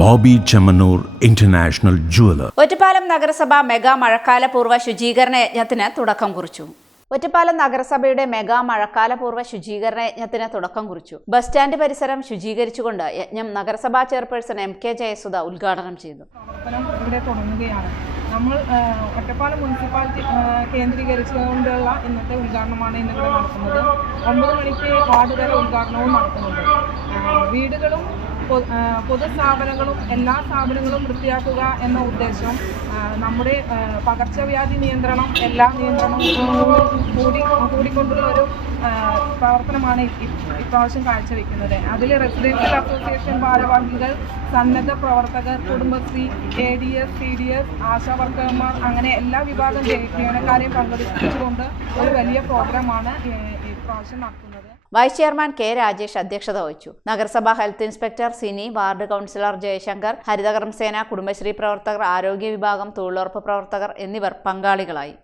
Bobby Chemmanur international jeweller. Ottapalam നഗരസഭ mega മഴക്കാലപൂർവ്വ ശുചീകരണ യജ്ഞത്തിന് തുടക്കം കുറിച്ചു. ഒറ്റപ്പാലം നഗരസഭയുടെ മെഗാ മഴക്കാലപൂർവ്വ ശുചീകരണ യജ്ഞത്തിന് തുടക്കം കുറിച്ചു. ബസ് സ്റ്റാൻഡ് പരിസരം ശുചീകരിച്ചുകൊണ്ട് യജ്ഞം നഗരസഭാ ചെയർപേഴ്സൺ MK ജയസുധ ഉദ്ഘാടനം ചെയ്തു. ഇവിടെ തുടങ്ങുകയാണ്. നമ്മൾ ഒറ്റപ്പാലം മുനിസിപ്പാലിറ്റി കേന്ദ്രീകരിച്ചുകൊണ്ടുള്ള ഇന്നത്തെ ഉദ്ഘാടനമാണ് ഇന്നിവിടെ നടക്കുന്നത്. 9 മണിക്ക് വാർഡ് തല ഉദ്ഘാടനവും നടക്കുന്നുണ്ട്. വീടുകളും പൊതുസ്ഥാപനങ്ങളും എല്ലാ സ്ഥാപനങ്ങളും വൃത്തിയാക്കുക എന്ന ഉദ്ദേശം നമ്മുടെ പകർച്ചവ്യാധി നിയന്ത്രണം എല്ലാ നിയന്ത്രണങ്ങളും കൂടിക്കൊണ്ടുള്ള ഒരു പ്രവർത്തനമാണ് ഇപ്രാവശ്യം കാഴ്ചവെക്കുന്നത്. അതിൽ റെസിഡൻഷ്യൽ അസോസിയേഷൻ ഭാരവാഹികൾ, സന്നദ്ധ പ്രവർത്തകർ, കുടുംബശ്രീ, ADS, CDS, ആശാ വർക്കർമാർ അങ്ങനെ എല്ലാ വിഭാഗം ജീവനക്കാരെയും പങ്കെടുപ്പിച്ചുകൊണ്ട് ഒരു വലിയ പ്രോഗ്രാമാണ് ഇപ്രാവശ്യം നടത്തുന്നത്. വൈസ് ചെയർമാൻ K രാജേഷ് അധ്യക്ഷത വഹിച്ചു. നഗരസഭാ health inspector Sini, ward councillor Jayashankar, ഹരിതകർമ്മസേന, കുടുംബശ്രീ പ്രവർത്തകർ, ആരോഗ്യ വിഭാഗം, തൊഴിലുറപ്പ് പ്രവർത്തകർ എന്നിവർ പങ്കാളികളായി.